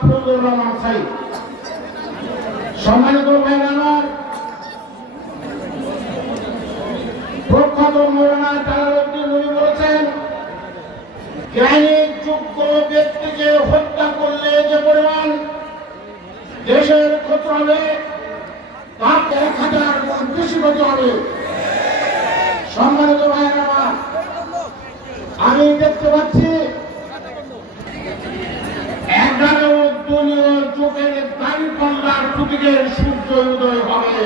ফজলুর রহমান সাইদ। সম্মানিত ভাইরা আমার, প্রখ্যাত মৌলানা জালালউদ্দিন রুমি বলেছেন, জ্ঞানী যোগ্য ব্যক্তিকে হত্যা করলে যে পরিমাণ দেশের ক্ষতি হবে তার 1000 গুণ বেশি ক্ষতি হবে। সম্মানিত ভাইরা আমার, আমি দেখতে পাচ্ছি 11 দলীয় যুগের দাঁড়িপাল্লার প্রতীকের সূর্য উদয় হবে।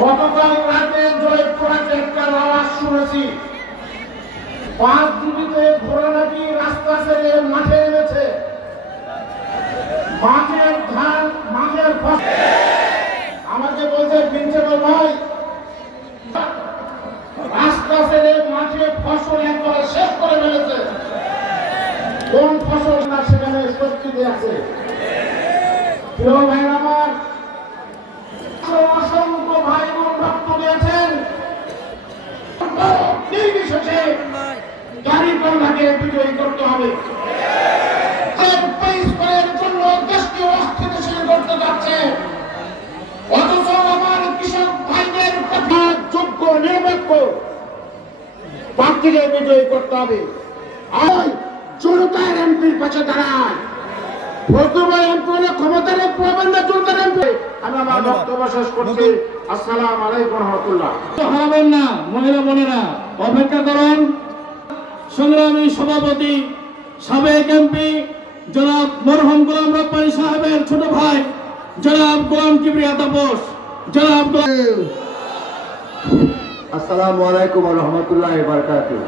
গতকাল রাতে জয়পুরাতে একটা আওয়াজ শুনেছি, 5 জুটিতে ঘোড়া নাকি রাস্তা ছেড়ে মাঠে নেমেছে। মাঠের ধান, মাঠের ফসল আমাকে বলছে প্রিন্সিপাল ভাই, রাস্তা ছেড়ে মাঠে ফসল একবারে শেষ করে ফেলেছে। কোন ফসল না সেখানে স্বস্তিতে আছে। প্রিয় ভাই আমার, অসংখ্য ভাই বোন রক্ত দিয়েছেন, নির্বিশেষে দাঁড়িপাল্লাকে বিজয়ী করতে হবে। জন্য দেশকে অস্থিতিশীল করতে যাচ্ছে, অথচ আমার কৃষক ভাইদের কথা যোগ্য নিরপেক্ষ প্রার্থীকে বিজয়ী করতে হবে। জনতার এমপির পাশে দাঁড়ায়। বর্তমান এমপি হলে ক্ষমতার প্রবন্ধ জনতার এমপি। আমি আমার বক্তব্য শেষ করছি। আসসালামু আলাইকুম ওয়া রাহমাতুল্লাহ। হারাবেন না মহিলা বোনেরা, অপেক্ষা করুন। সংগ্রামী সভাপতি সাবেক এমপি জনাব মরহুম গোলাম রব্বানী সাহেবের ছোট ভাই জনাব গোলাম কিবরিয়া তাপস, জনাব আসসালামু আলাইকুম ওয়া রাহমাতুল্লাহি ওয়া বারাকাতুহু।